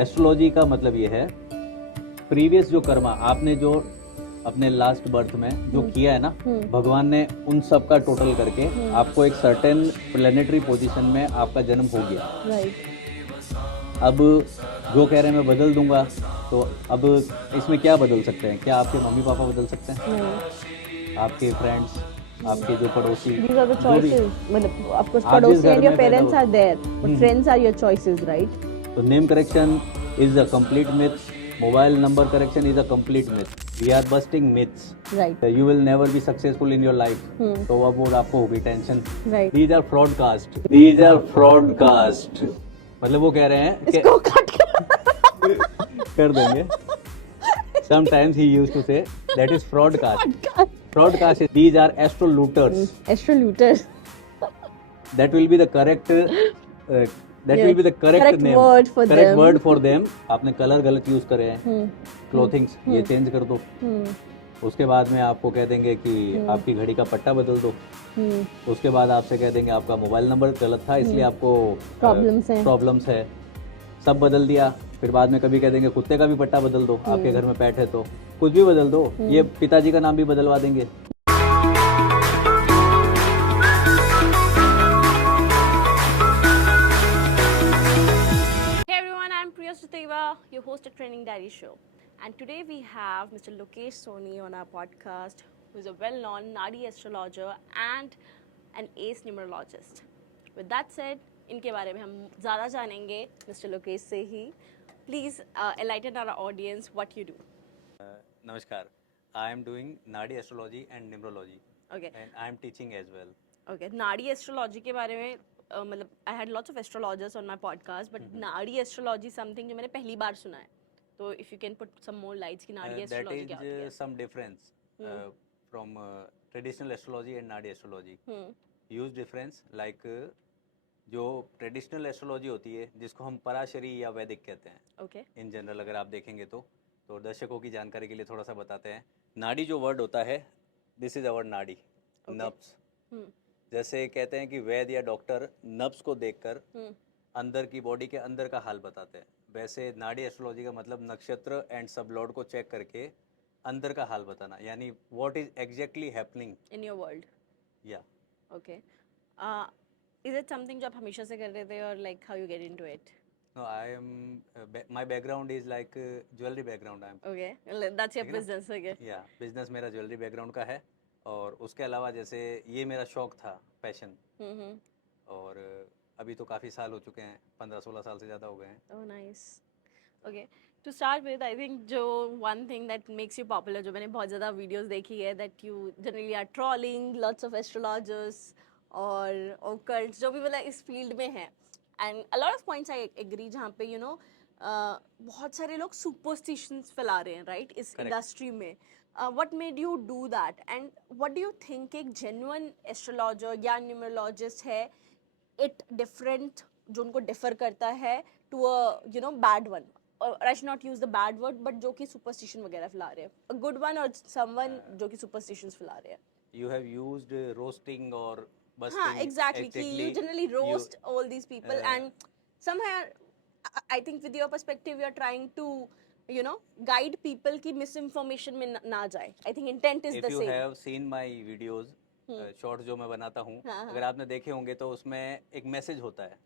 Astrology का मतलब ये है, प्रीवियस जो कर्मा आपने जो अपने लास्ट बर्थ में जो किया है ना, भगवान ने उन सब का टोटल करके आपको एक सर्टेन प्लेनेटरी पोजीशन में आपका जन्म हो गया। राइट। अब जो कह रहे हैं मैं बदल दूंगा, तो अब इसमें क्या बदल सकते हैं? क्या आपके मम्मी पापा बदल सकते हैं? नहीं। आपके फ्रेंड्स, आपके जो पड़ोसी, These are the जो भी choices. मतलब of course आप जिस पड़ोसी घर and your में पैदा parents हो। are there, but friends are your choices, right? तो name correction is a complete myth, mobile number correction is a complete myth, we are busting myths. Right. You will never be successful in your life. तो अब वो आपको होगी tension. Right. These are fraudcast, these are fraudcast. मतलब वो कह रहे हैं कि इसको काट के कर देंगे। Sometimes he used to say that is fraudcast. Fraudcast is these are astroloters. Astroloters. That will be the correct that will be the correct name. word for correct them. word for them. आपने colour गलत use करे हैं, clothings ये change कर दो। उसके बाद में आपको कह देंगे कि आपकी घड़ी का पट्टा बदल दो। उसके बाद आपसे कह देंगे आपका मोबाइल नंबर गलत था इसलिए आपको प्रॉब्लम्स है, सब बदल दिया। फिर बाद में कभी कह देंगे कुत्ते का भी पट्टा बदल दो, आपके घर में पेट है तो कुछ भी बदल दो। ये पिताजी का नाम भी बदलवा देंगे। Hey everyone, I'm Priya Suteva, your host at Training Diary Show. And today we have Mr. Lokesh Soni on our podcast, who is a well-known Nadi astrologer and an ace numerologist. With that said, इनके बारे में हम ज़्यादा जानेंगे Mr. Lokesh से ही. Please enlighten our audience what you do. नमस्कार, I am doing Nadi astrology and numerology. Okay. And I am teaching as well. Okay. Nadi astrology के बारे में मतलब I had lots of astrologers on my podcast, but Nadi astrology something जो मैंने पहली बार सुना है. तो if you can put some more lights कि Nadi astrology क्या होती है? That is some difference from traditional astrology and Nadi astrology. Huge difference, like जो ट्रेडिशनल एस्ट्रोलॉजी होती है जिसको हम पराशरी या वैदिक कहते हैं, Okay. इन जनरल अगर आप देखेंगे तो दर्शकों की जानकारी के लिए थोड़ा सा बताते हैं। नाड़ी जो वर्ड होता है, दिस इज अवर नाड़ी, नब्स। जैसे कहते हैं कि वैद्य या डॉक्टर नब्स को देखकर अंदर की बॉडी के अंदर का हाल बताते हैं, वैसे नाड़ी एस्ट्रोलॉजी का मतलब नक्षत्र एंड सबलॉर्ड को चेक करके अंदर का हाल बताना, यानी what is exactly happening In your world. या। Okay. Is it something जो आप हमेशा से कर रहे थे और like how you get into it? No, I am my background is like jewelry background. I am Okay. That's your business. Okay. yeah, business मेरा ज्वेलरी बैकग्राउंड का है। और उसके अलावा जैसे ये मेरा शौक था, पैशन। और अभी तो काफ़ी साल हो चुके हैं, 15-16 साल से ज़्यादा हो गए हैं। Oh, nice. Okay. To start with, I think जो one thing that makes you popular, जो मैंने बहुत ज़्यादा videos देखी है, that you generally are trolling lots of astrologers और occults जो भी मतलब इस field में है, and a lot of points I agree जहाँ पे you know बहुत सारे लोग superstitions फैला रहे हैं, right, इस industry में. What made you do that, and what do you think एक genuine astrologer या numerologist है, it different जो उनको डिफर करता है to a you know bad one, और I should not use the bad word, but जो कि सुपरस्टिशन वगैरह फैला रहे हैं, अ गुड वन और समवन जो कि सुपरस्टिशंस फैला रहे हैं? यू हैव यूज्ड रोस्टिंग और बस्टिंग। हाँ, एग्जैक्टली, कि you generally roast all these people and somehow I think with your perspective you are trying to you know guide people कि misinformation में ना जाए. I think intent is the same. If you have seen my videos, shorts जो मैं बनाता हूँ, अगर आपने देखे होंगे तो उसमें एक मैसेज होता है,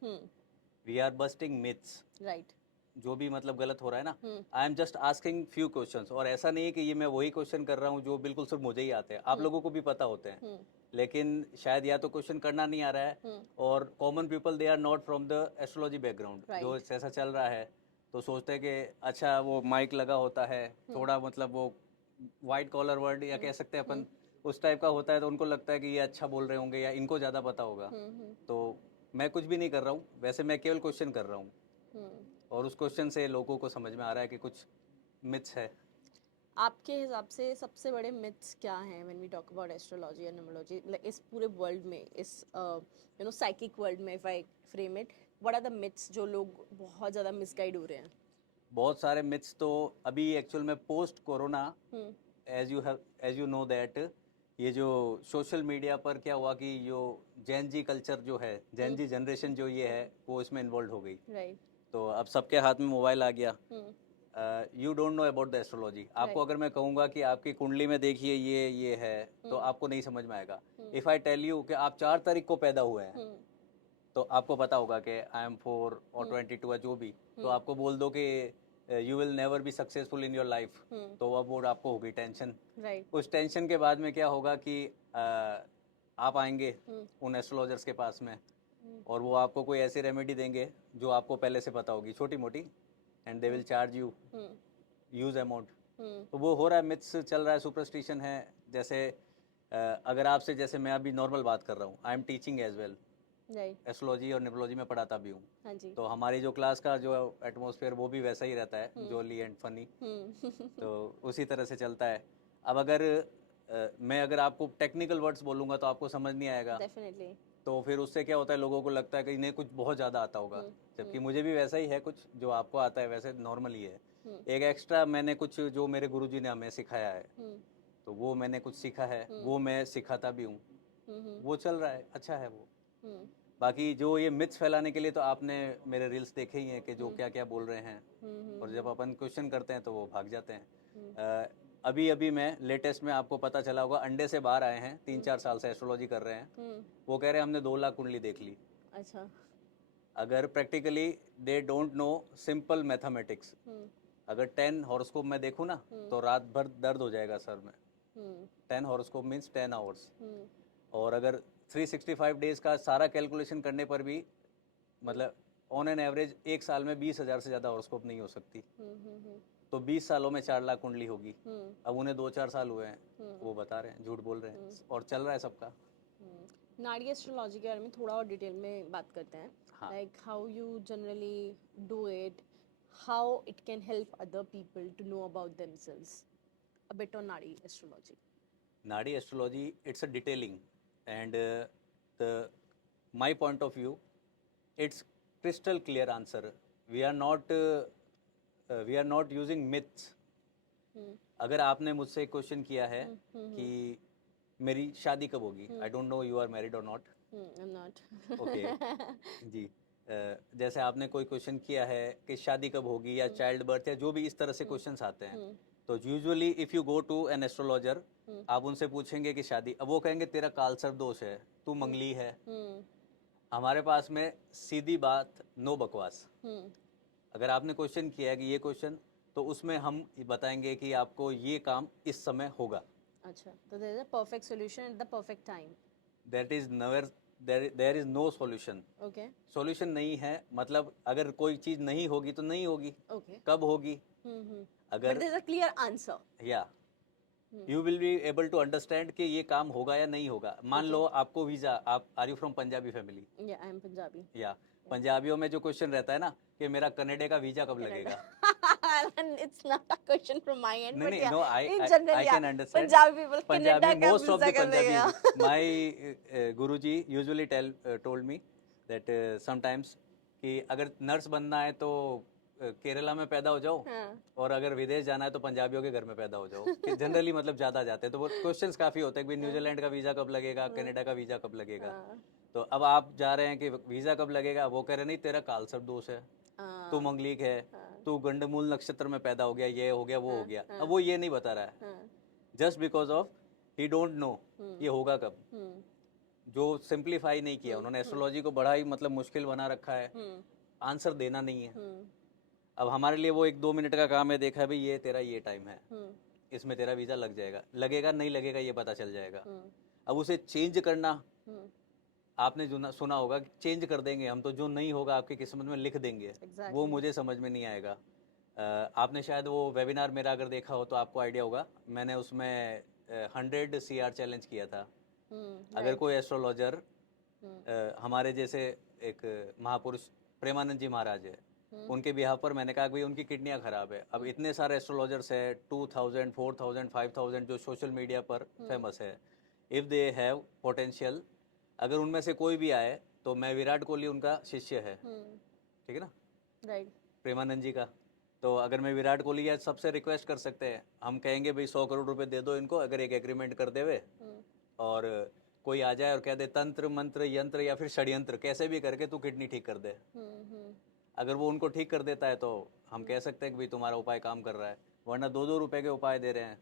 we are busting myths. Right. जो भी मतलब गलत हो रहा है ना, I am just asking few questions. और ऐसा नहीं है कि ये मैं वही क्वेश्चन कर रहा हूँ जो बिल्कुल सिर्फ मुझे ही आते हैं, आप लोगों को भी पता होते हैं, लेकिन शायद या तो क्वेश्चन करना नहीं आ रहा है, और common people they are not from the astrology background, जो ऐसा चल रहा है तो सोचते हैं कि अच्छा वो माइक लगा होता है, थोड़ा मतलब वो वाइट कॉलर वर्ड या कह सकते हैं अपन, उस टाइप का होता है, तो उनको लगता है कि ये अच्छा बोल रहे होंगे या इनको ज़्यादा पता होगा। तो मैं कुछ भी नहीं कर रहा हूँ, वैसे मैं केवल क्वेश्चन कर रहा हूँ, और उस क्वेश्चन से लोगों को समझ में आ रहा है कि कुछ मिथ्स है। आपके हिसाब से सबसे बड़े मिथ्स क्या हैं when we talk about astrology and numerology, इस पूरे वर्ल्ड में, इस यू नो साइकिक वर्ल्ड में, if I frame it, what are the myths जो लोग बहुत ज़्यादा मिसगाइड हो रहे हैं? बहुत सारे मिथ्स तो अभी एक्चुअल में post corona, as you know that, ये जो सोशल मीडिया पर क्या हुआ कि जो जैन जी कल्चर जो है, जैन जी जनरेशन जो ये है, वो इसमें इन्वॉल्व हो गई। राइट. तो अब सबके हाथ में मोबाइल आ गया. Hmm. You don't know about the astrology. आपको अगर मैं कहूँगा कि आपकी कुंडली में देखिए ये है, तो आपको नहीं समझ में आएगा. इफ़ आई टेल यू कि आप 4 तारीख को पैदा हुए हैं, Hmm. तो आपको पता होगा कि आई एम 4 और 22 है जो भी, तो आपको बोल दो कि you will never be successful in your life, तो अब वो आपको होगी टेंशन. Right. उस टेंशन के बाद में क्या होगा कि आप आएंगे उन एस्ट्रोलॉजर्स के पास में, और वो आपको कोई ऐसी रेमेडी देंगे जो आपको पहले से पता होगी, छोटी मोटी, and they will charge you use amount. तो वो हो रहा है, मिथ्स चल रहा है, सुपरस्टिशन है. जैसे अगर आपसे, जैसे मैं अभी नॉर्मल बात कर रहा हूँ, I am teaching as well, Right. Astrology और न्यूमरोलॉजी में पढ़ाता भी हूँ. हाँ जी. तो हमारी जो क्लास का जो एटमॉस्फेयर वो भी वैसा ही रहता है, जॉली एंड फनी. तो उसी तरह से चलता है. अब अगर मैं अगर आपको टेक्निकल वर्ड्स बोलूँगा तो आपको समझ नहीं आएगा. Definitely. तो फिर उससे क्या होता है, लोगों को लगता है कि इन्हें कुछ बहुत ज़्यादा आता होगा, जबकि मुझे भी वैसा ही है, कुछ जो आपको आता है वैसे नॉर्मल ही है. एक एक्स्ट्रा मैंने कुछ जो मेरे गुरुजी ने हमें सिखाया है, तो वो मैंने कुछ सीखा है, वो मैं सिखाता भी हूँ. वो चल रहा है, अच्छा है वो. बाकी जो ये मिथ्स फैलाने के लिए तो आपने मेरे रील्स देखे ही हैं कि जो क्या क्या बोल रहे हैं, और जब अपन क्वेश्चन करते हैं तो वो भाग जाते हैं. अभी अभी मैं लेटेस्ट में, आपको पता चला होगा, अंडे से बाहर आए हैं, 3-4 साल से एस्ट्रोलॉजी कर रहे हैं. वो कह रहे हैं हमने 2 लाख कुंडली देख ली. अच्छा. अगर practically they don't know simple mathematics. अगर 10 हॉरोस्कोप में देखूँ ना, तो रात भर दर्द हो जाएगा सर में. 10 हॉरोस्कोप मीन्स 10 आवर्स. और अगर 365 डेज का सारा कैलकुलेशन करने पर भी, मतलब ऑन एन एवरेज एक साल में 20,000 से ज़्यादा हॉरोस्कोप नहीं हो सकती. तो 20 सालों में 4 लाख कुंडली होगी. अब उन्हें 2-4 साल हुए हैं, वो बता रहे हैं, झूठ बोल रहे हैं, और चल रहा है सबका. नाड़ी एस्ट्रोलॉजी के बारे में थोड़ा और डिटेल में बात करते हैं. हाँ. Like how you generally do it, how it can help other people to know about themselves. A bit on Nadi astrology. Nadi astrology, it's a detailing, and my point of view, it's crystal clear answer. We are not using myths. अगर आपने मुझसे एक question किया है कि मेरी शादी कब होगी, I don't know you are married और नॉट. I'm not. ओके जी. जैसे आपने कोई क्वेश्चन किया है कि शादी कब होगी, या चाइल्ड बर्थ, या जो भी इस तरह से क्वेश्चंस आते हैं, तो usually if you go to an astrologer, आप उनसे पूछेंगे कि शादी, अब वो कहेंगे तेरा कालसर्प दोष है, तू मंगली है. हमारे पास में सीधी बात, नो बकवास. अगर आपने क्वेश्चन किया है कि ये क्वेश्चन, तो उसमें हम बताएंगे कि आपको ये काम इस समय होगा. अच्छा, तो there is a perfect solution at the perfect time. That is never, there is no solution. Okay. Solution नहीं है, मतलब अगर कोई चीज नहीं होगी तो नहीं होगी. Okay. कब होगी, But अगर there's a clear answer. या you will be able to understand कि ये काम होगा या नहीं होगा. मान लो आपको वीजा, आप are you from Punjabi family, Yeah, I am Punjabi. या पंजाबियों में जो क्वेश्चन रहता है ना कि मेरा कनाडा का वीजा कब लगेगा. And it's not a question from my end, नहीं but नहीं, yeah, no, in I general, can yeah, understand. Punjabi people, Punjabi, Canada का most of the visa कब लगेगा? Punjabis, my guruji usually told me that sometimes कि अगर nurse बनना है तो केरला में पैदा हो जाओ, हाँ. और अगर विदेश जाना है तो पंजाबियों के घर में पैदा हो जाओ. कि जनरली मतलब ज़्यादा जाते हैं, तो वो क्वेश्चंस काफ़ी होते हैं कि न्यूजीलैंड का वीज़ा कब लगेगा, कनाडा का वीज़ा कब लगेगा. तो अब आप जा रहे हैं कि वीज़ा कब लगेगा, वो कह रहे नहीं तेरा कालसर्प दोष है, तू मंगलिक है, तू गंडमूल नक्षत्र में पैदा हो गया, ये हो गया, वो हो गया. अब वो ये नहीं बता रहा है, just because of he don't know ये होगा कब. जो सिंप्लीफाई नहीं किया उन्होंने, एस्ट्रोलॉजी को बड़ा ही मतलब मुश्किल बना रखा है, आंसर देना नहीं है. अब हमारे लिए वो 1-2 मिनट का काम है, देखा भाई ये तेरा ये टाइम है, इसमें तेरा वीज़ा लग जाएगा, लगेगा नहीं लगेगा ये पता चल जाएगा. अब उसे चेंज करना, आपने सुना होगा कि चेंज कर देंगे हम, तो जो नहीं होगा आपकी किस्मत में लिख देंगे. Exactly. वो मुझे समझ में नहीं आएगा. आपने शायद वो वेबिनार मेरा अगर देखा हो तो आपको आइडिया होगा, मैंने उसमें 100 CR चैलेंज किया था. अगर कोई एस्ट्रोलॉजर हमारे जैसे एक महापुरुष प्रेमानंद जी महाराज है, उनके बिहाफ पर मैंने कहा कि भाई उनकी किडनियां खराब है. अब इतने सारे एस्ट्रोलॉजर्स है, 2000, 4000, 5000 जो सोशल मीडिया पर फेमस है, इफ़ दे हैव पोटेंशियल, अगर उनमें से कोई भी आए तो मैं, विराट कोहली उनका शिष्य है, ठीक है ना, राइट. प्रेमानंद जी का. तो अगर मैं विराट कोहली या सबसे रिक्वेस्ट कर सकते हैं, हम कहेंगे भाई 100 करोड़ रुपए दे दो इनको, अगर एक एग्रीमेंट कर देवे, और कोई आ जाए और कह दे तंत्र मंत्र यंत्र या फिर षड्यंत्र कैसे भी करके तू किडनी ठीक कर दे. अगर वो उनको ठीक कर देता है तो हम कह सकते हैं कि भाई तुम्हारा उपाय काम कर रहा है, वरना 2-2 रुपए के उपाय दे रहे हैं,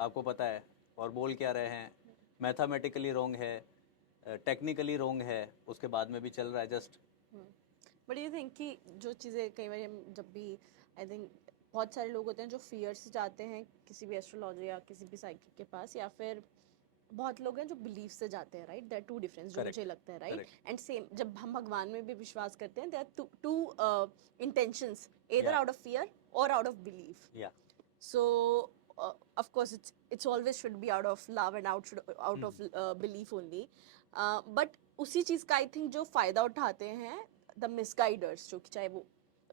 आपको पता है, और बोल क्या रहे हैं, मैथमेटिकली रॉन्ग है, टेक्निकली रॉन्ग है, उसके बाद में भी चल रहा है जस्ट। बट यू थिंक कि जो चीज़ें कई बार हम जब भी आई थिंक बहुत सारे लोग होते हैं जो फियर से जाते हैं किसी भी एस्ट्रोलॉजर या किसी भी साइकिक के पास, या फिर बहुत लोग हैं जो बिलीफ से जाते हैं, राइट, देयर टू डिफरेंस जो Correct. मुझे लगता है, राइट, Correct. एंड सेम जब हम भगवान में भी विश्वास करते हैं, there are two intentions, either Yeah. out of fear or out of belief. या So of course it's always should be out of love and out of belief only. But उसी चीज का आई थिंक जो फायदा उठाते हैं the मिसगाइडर्स, जो कि चाहे वो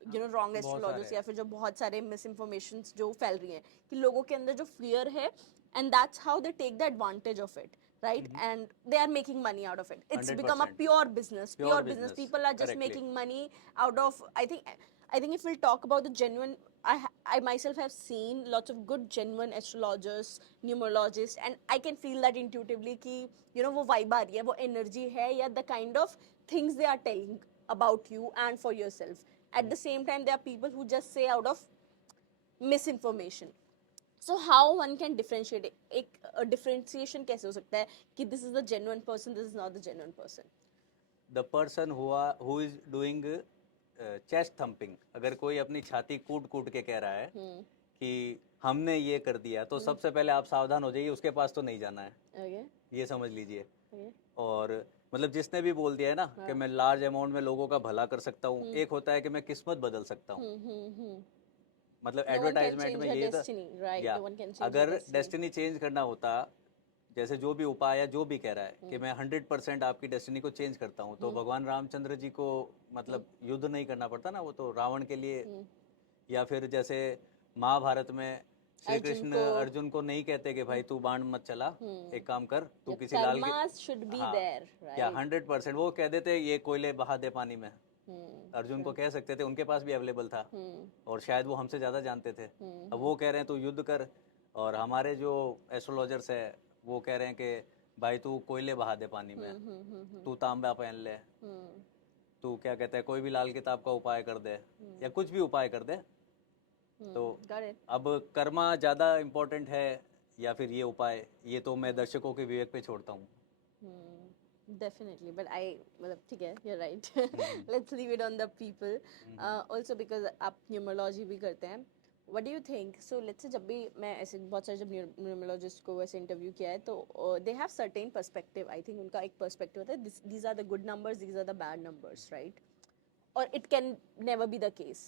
रॉन्ग एस्ट्रोलॉजर्स सारे। या फिर जो बहुत सारे मिस इन्फॉर्मेशन जो फैल रही हैं, कि लोगों के अंदर जो फियर है, and that's how they take the advantage of it, right? And they are making money out of it. It's become a 100%. pure business. Pure Pure business. business. People are just Correctly. making money out of. I think if we'll talk about the genuine, I myself have seen lots of good genuine astrologers, numerologists, and I can feel that intuitively कि वो vibe आ रही है, वो energy है, या the kind of things they are telling about you and for yourself. At the same time, there are people who just say out of misinformation. So how one can differentiate? एक differentiation कैसे हो सकता है कि this is the genuine person, this is not the genuine person? The person who is doing chest thumping, अगर कोई अपनी छाती कूट कूट के कह रहा है कि हमने ये कर दिया, तो सबसे पहले आप सावधान हो जाइए, उसके पास तो नहीं जाना है, Okay. ये समझ लीजिए। Okay. और मतलब जिसने भी बोल दिया है ना कि मैं लार्ज अमाउंट में लोगों का भला कर सकता हूँ, एक होता है कि मैं किस्मत बदल सकता हूँ, मतलब No one can advertisement change में your ये था। destiny, right? या No one can change अगर your destiny. डेस्टिनी चेंज करना होता, जैसे जो भी उपाय है, जो भी कह रहा है कि मैं 100% आपकी डेस्टिनी को चेंज करता हूँ, तो भगवान रामचंद्र जी को मतलब युद्ध नहीं करना पड़ता ना, वो तो रावण के लिए, या फिर जैसे महाभारत में श्री कृष्ण अर्जुन को नहीं कहते कि भाई तू बाण मत चला, एक काम कर, तू किसी लाल के, Karmas should be there, right? या 100% वो कह देते ये कोयले बहा दे पानी में, अर्जुन को कह सकते थे, उनके पास भी अवेलेबल था, और शायद वो हमसे ज्यादा जानते थे। अब वो कह रहे हैं तू युद्ध कर, और हमारे जो एस्ट्रोलॉजर्स है वो कह रहे हैं कि भाई तू कोयले बहा दे पानी में, तू तांबा पहन ले, तू क्या कहते हैं कोई भी लाल किताब का उपाय कर दे, या कुछ भी उपाय कर दे। तो Got it. अब कर्मा ज्यादा इम्पोर्टेंट है या फिर ये उपाय, ये तो मैं दर्शकों के विवेक पे छोड़ता हूँ। Definitely, but मतलब ठीक है, you're right. Let's leave it on the people. Also because आप न्यूमरोलॉजी भी करते हैं, what do you think? So let's say जब भी मैं ऐसे बहुत सारे जब न्यूमरोलॉजिस्ट को वैसे इंटरव्यू किया है, तो they have certain perspective. I think उनका एक perspective होता है, these are the good numbers, these are the bad numbers, right? Or it can never be the case.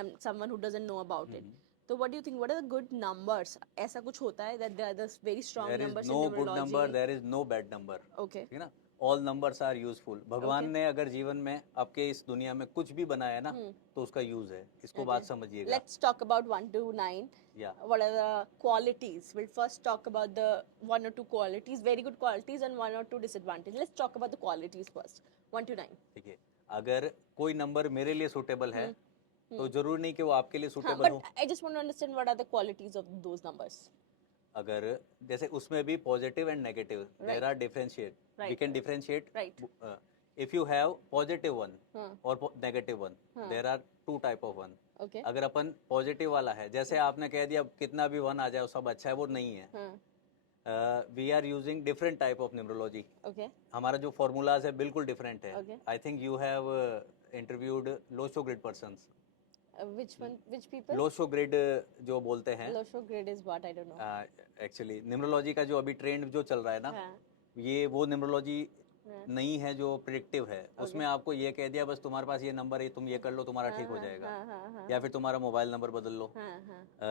I'm someone who doesn't know about it. So what do you think? What are the good numbers? ऐसा कुछ होता है that there are the very strong There is numbers no in good numerology? number, there is no bad number. Okay. ठीक है ना, all numbers are useful. भगवान ने अगर जीवन में आपके इस दुनिया में कुछ भी बनाया ना, तो उसका यूज है, इसको बात समझिएगा। Let's talk about 1 to 9. Yeah. What are the qualities? We'll first talk about the 1 or 2 qualities, very good qualities, and 1 or 2 disadvantages. Let's talk about the qualities first. 1 to 9. ठीक है, अगर कोई नंबर मेरे लिए सूटेबल है, तो जरूरी नहीं कि वो आपके लिए हाँ, सूटेबल हो। but I just want to understand what are the qualities of those numbers. अगर जैसे उसमें भी positive and negative, there are differentiate, we can differentiate. Right. If you have positive one और negative one, there are 2 type of one. Okay. अगर अपन positive वाला है, जैसे आपने कह दिया कितना भी वन आ जाए वो सब अच्छा है, वो नहीं है। We are using different type of numerology. Okay. हमारा जो फॉर्मूलाज है बिल्कुल डिफरेंट है। Okay. I think you have interviewed Lo Shu grid persons. Which one? Which people? Lo Shu grid जो बोलते हैं, Losho grade is what? I don't know. Actually numerology का जो अभी ट्रेंड जो चल रहा है ना, हाँ. ये वो न्यूमरोलॉजी नहीं है जो प्रिडिक्टिव है। उसमें आपको ये कह दिया बस तुम्हारे पास ये नंबर है, तुम ये कर लो, तुम्हारा ठीक हो जाएगा, या फिर तुम्हारा मोबाइल नंबर बदल लो,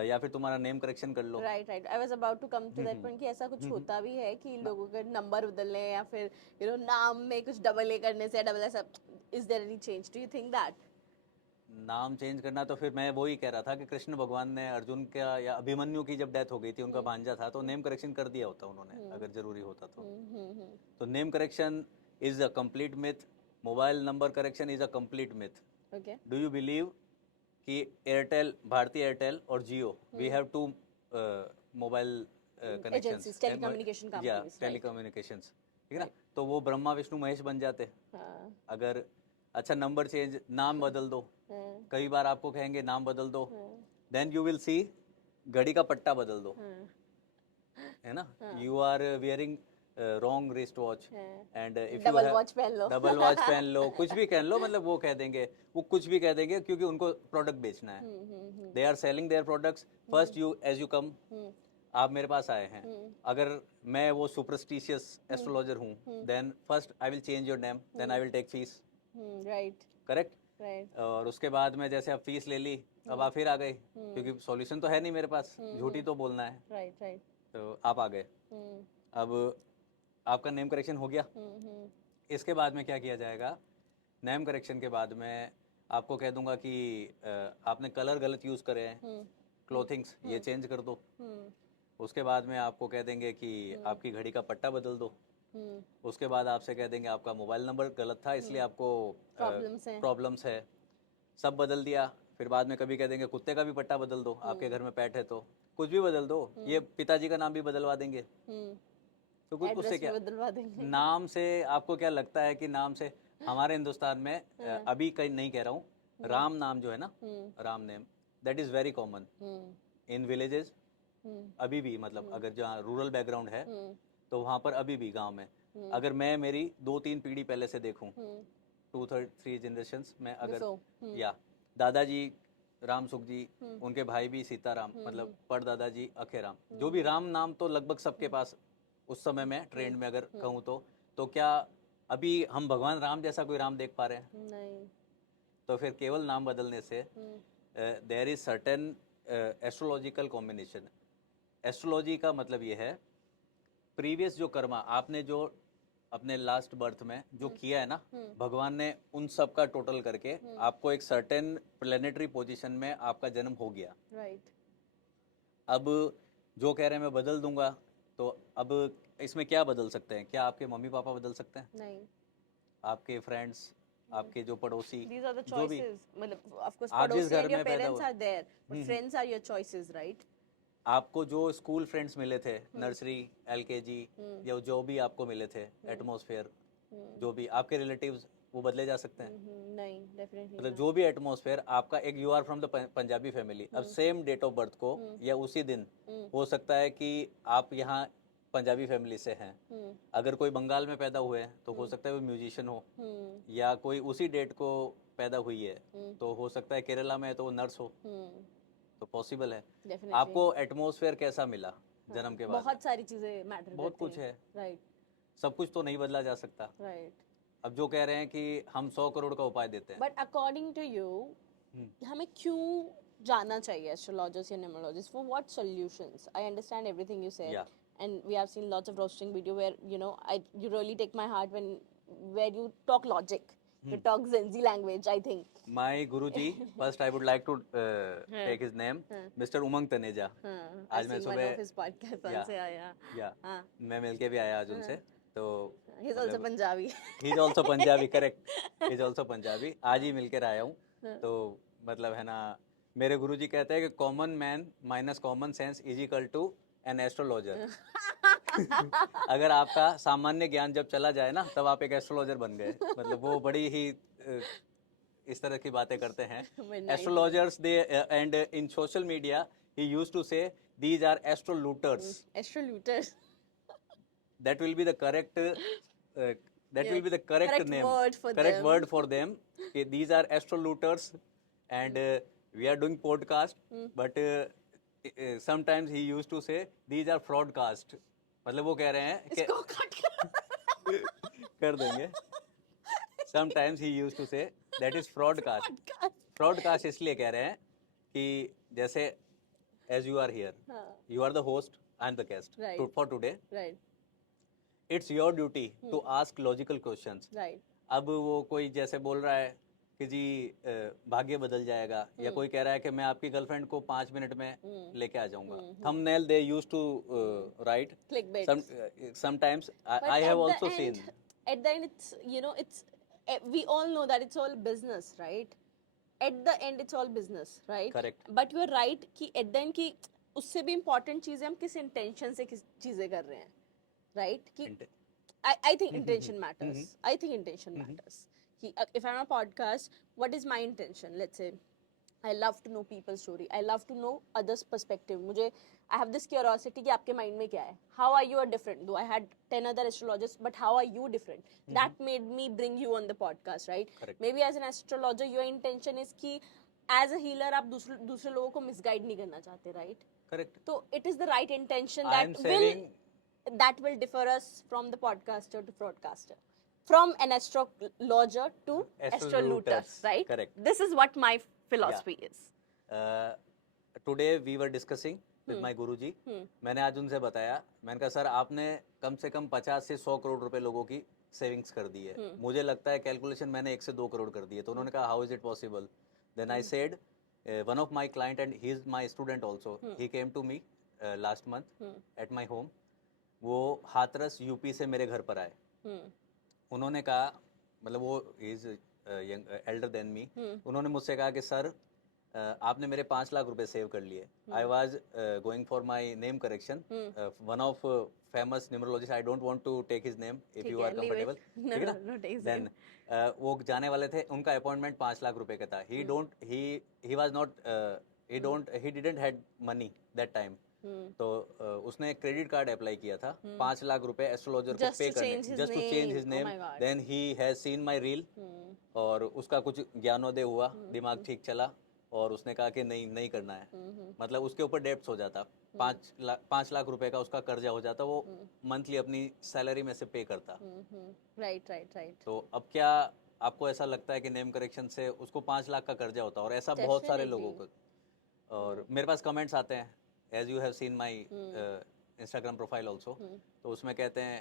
या फिर तुम्हारा नेम करेक्शन कर लो। Right right, I was about to come to that point कि ऐसा कुछ होता भी है कि लोगों के नंबर बदलने या फिर नाम में कुछ डबल ए करने से डबल ऐसा, is there any change? Do you think that? नाम चेंज करना, तो फिर मैं वही कह रहा था कि कृष्ण भगवान ने अर्जुन का या अभिमन्यु की जब डेथ हो गई थी, उनका भांजा था, तो नेम करेक्शन कर दिया होता उन्होंने, अगर जरूरी होता तो name correction is a complete myth, mobile number correction is a complete myth. Okay. Do you believe कि एयरटेल, भारतीय एयरटेल और Jio, we have 2 mobile Agencies, telecommunication companies, telecommunications, ठीक है ना, तो वो ब्रह्मा विष्णु महेश बन जाते हाँ. अगर अच्छा नंबर चेंज, नाम बदल दो, कई बार आपको कहेंगे नाम बदल दो, देन यू विल सी घड़ी का पट्टा बदल दो, है ना, you are wearing wrong wrist watch and if you double watch पहन लो। डबल वॉच पहन लो, कुछ भी पहन लो, मतलब वो कह देंगे, वो कुछ भी कह देंगे क्योंकि उनको प्रोडक्ट बेचना है, they are selling their products. First you as you come, आप मेरे पास आए हैं, अगर मैं वो सुपरस्टिशियस एस्ट्रोलॉजर हूँ, then first I will change your name, then I will take fees, right correct, right और उसके बाद में जैसे आप फीस ले ली, अब आप फिर आ गए, क्योंकि सॉल्यूशन तो है नहीं मेरे पास, झूठी तो बोलना है, राइट राइट तो आप आ गए। अब आपका नेम करेक्शन हो गया, इसके बाद में क्या किया जाएगा, नेम करेक्शन के बाद में आपको कह दूंगा कि आपने कलर गलत यूज़ करे हैं, क्लोथिंग्स ये चेंज कर दो, उसके बाद में आपको कह देंगे कि आपकी घड़ी का पट्टा बदल दो, उसके बाद आपसे कह देंगे आपका मोबाइल नंबर गलत था इसलिए आपको प्रॉब्लम्स है, सब बदल दिया, फिर बाद में कभी कह देंगे कुत्ते का भी पट्टा बदल दो, आपके घर में पेट है तो कुछ भी बदल दो, ये पिताजी का नाम भी बदलवा देंगे, तो कुछ उससे क्या बदलवा देंगे। नाम से आपको क्या लगता है कि नाम से हमारे हिंदुस्तान में अभी कहीं नहीं कह रहा हूँ, राम नाम जो है ना, Ram name that is very common in villages, अभी भी, मतलब अगर जहाँ रूरल बैकग्राउंड है तो वहाँ पर अभी भी गांव में, अगर मैं मेरी 2-3 पीढ़ी पहले से देखूं, 2-3 जनरेशंस में, अगर या दादाजी राम सुख जी, उनके भाई भी सीताराम, मतलब परदादाजी अखेराम, जो भी राम नाम तो लगभग सबके पास उस समय में ट्रेंड में अगर कहूँ तो क्या अभी हम भगवान राम जैसा कोई राम देख पा रहे हैं? नहीं। तो फिर केवल नाम बदलने से there is certain astrological combination. Astrology का मतलब ये है प्रीवियस जो कर्मा आपने जो अपने लास्ट बर्थ में जो किया है ना, भगवान ने उन सब का टोटल करके आपको एक सर्टेन प्लेनेटरी पोजीशन में आपका जन्म हो गया, राइट। अब जो कह रहे हैं मैं बदल दूंगा, तो अब इसमें क्या बदल सकते हैं? क्या आपके मम्मी पापा बदल सकते हैं? नहीं। आपके फ्रेंड्स, आपके जो पड़ोसी, These are the जो भी choices. मतलब of course आप जिस पड़ोसी घर and your में पैदा parents हुए, are there, but friends are your choices, right? आपको जो स्कूल फ्रेंड्स मिले थे, नर्सरी, एलकेजी, या जो भी आपको मिले थे, एटमॉस्फेयर, जो भी आपके रिलेटिव्स, वो बदले जा सकते हैं? नहीं, डेफिनेटली मतलब जो भी एटमॉस्फेयर आपका, एक you are from the Punjabi family, अब सेम डेट ऑफ बर्थ को या उसी दिन हो सकता है कि आप यहाँ पंजाबी फैमिली से हैं, अगर कोई बंगाल में पैदा हुए हैं तो हो सकता है वो म्यूजिशियन हो, या कोई उसी डेट को पैदा हुई है तो हो सकता है केरला में है तो वो नर्स हो, तो पॉसिबल है। Definitely. आपको एटमॉस्फेयर कैसा मिला जन्म के बाद? बहुत सारी चीजें मैटर करती बहुत कुछ है, राइट सब कुछ तो नहीं बदला जा सकता। राइट। अब जो कह रहे हैं कि हम 100 करोड़ का उपाय देते हैं, बट अकॉर्डिंग टू यू हमें क्यों जानना चाहिए एस्ट्रोलॉजर्स या numerologist for what solutions? I understand everything you said Yeah. and we have seen lots of roasting video where you really take my heart when where you talk logic, you talk Gen Z language, I think. My Guruji, first I would like to take his name, Mr. उमंग तनेजा। आज मैं सुबह his podcast से आया। या मैं मिलके भी आया आज उनसे, तो He's also Punjabi. He is also Punjabi, correct, he is also Punjabi, आज ही मिलकर आया हूँ, तो मतलब है ना, मेरे गुरुजी कहते हैं कि common man minus common sense is equal to an astrologer. अगर आपका सामान्य ज्ञान जब चला जाए ना, तब आप एक एस्ट्रोलॉजर बन गए, मतलब वो बड़ी ही इस तरह की बातें करते हैं astrologers they, and in social media he used to say these are astroluters, Astroluters. that will be the correct will be the correct name, correct word for them. Okay, these are astroloters, and we are doing podcast, but sometimes he used to say these are fraudcast, मतलब वो कह रहे हैं कि इसको cut कर देंगे। Sometimes he used to say that is fraudcast. Fraudcast इसलिए कह रहे हैं कि जैसे as you are here, you are the host, I am the guest Right. for today. right It's your duty to ask logical questions. right अब वो कोई जैसे बोल रहा है कि जी भाग्य बदल जाएगा, या कोई कह रहा है कि मैं आपकी गर्लफ्रेंड को 5 मिनट में लेके आ जाऊंगा, thumbnail they used to write. clickbait. Sometimes But I have at the also end- seen. at the end it's it's we all know that it's all business, right? At the end it's all business, right? Correct. But you are right कि at the end कि उससे भी important चीजें हम किस intention से किस चीजें कर रहे हैं, right? कि I think intention matters. I think intention matters. कि if I'm a podcast, what is my intention? Let's say I love to know people's story. I love to know others' perspective. मुझे I have this curiosity कि आपके mind में क्या है? How are you different? Though I had 10 other astrologers, but how are you different? That made me bring you on the podcast, right? Correct. Maybe as an astrologer, your intention is कि as a healer आप दूसरे लोगों को misguide नहीं करना चाहते, right? Correct. So it is the right intention I am that will differ us from the podcaster to broadcaster, from an astrologer to astrologer, right? Correct. This is what my philosophy is. Today we were discussing with my Guruji. मैंने आज उनसे बताया, मैंने कहा sir आपने कम से कम 50 से 100 करोड़ रुपए लोगों की सेविंग्स कर दी है. मुझे लगता है कैलकुलेशन मैंने 1 से 2 करोड़ कर दी है. तो उन्होंने कहा how is it possible? Then I said one of my client and he is my student also, he came to me last month at my home. वो हाथरस यूपी से मेरे घर पर आए. उन्होंने कहा, मतलब वो इज एल्डर देन मी, उन्होंने मुझसे कहा कि सर आपने मेरे 5 लाख रुपए सेव कर लिए. I was going for my name correction. One of famous numerologist, I don't want to take his name if you are comfortable, ठीक है ना? देन वो जाने वाले थे, उनका अपॉइंटमेंट 5 लाख रुपए का था. He was not he didn't had money that time. तो उसने क्रेडिट कार्ड अप्लाई किया था 5 लाख रुपए एस्ट्रोलॉजर को पे करने, just to change his name. Then he has seen my reel और उसका कुछ ज्ञानोदय हुआ, दिमाग ठीक चला और उसने कहा कि नहीं करना है. मतलब उसके ऊपर डेब्ट्स हो जाता, 5 लाख रुपए का उसका कर्जा हो जाता, वो मंथली अपनी सैलरी में से पे करता. राइट. तो अब क्या आपको ऐसा लगता है कि नेम करेक्शन से उसको 5 लाख का कर्जा होता? और ऐसा बहुत सारे लोगों को. और मेरे पास कमेंट्स आते हैं, as you have seen my Instagram profile also. तो उसमें कहते हैं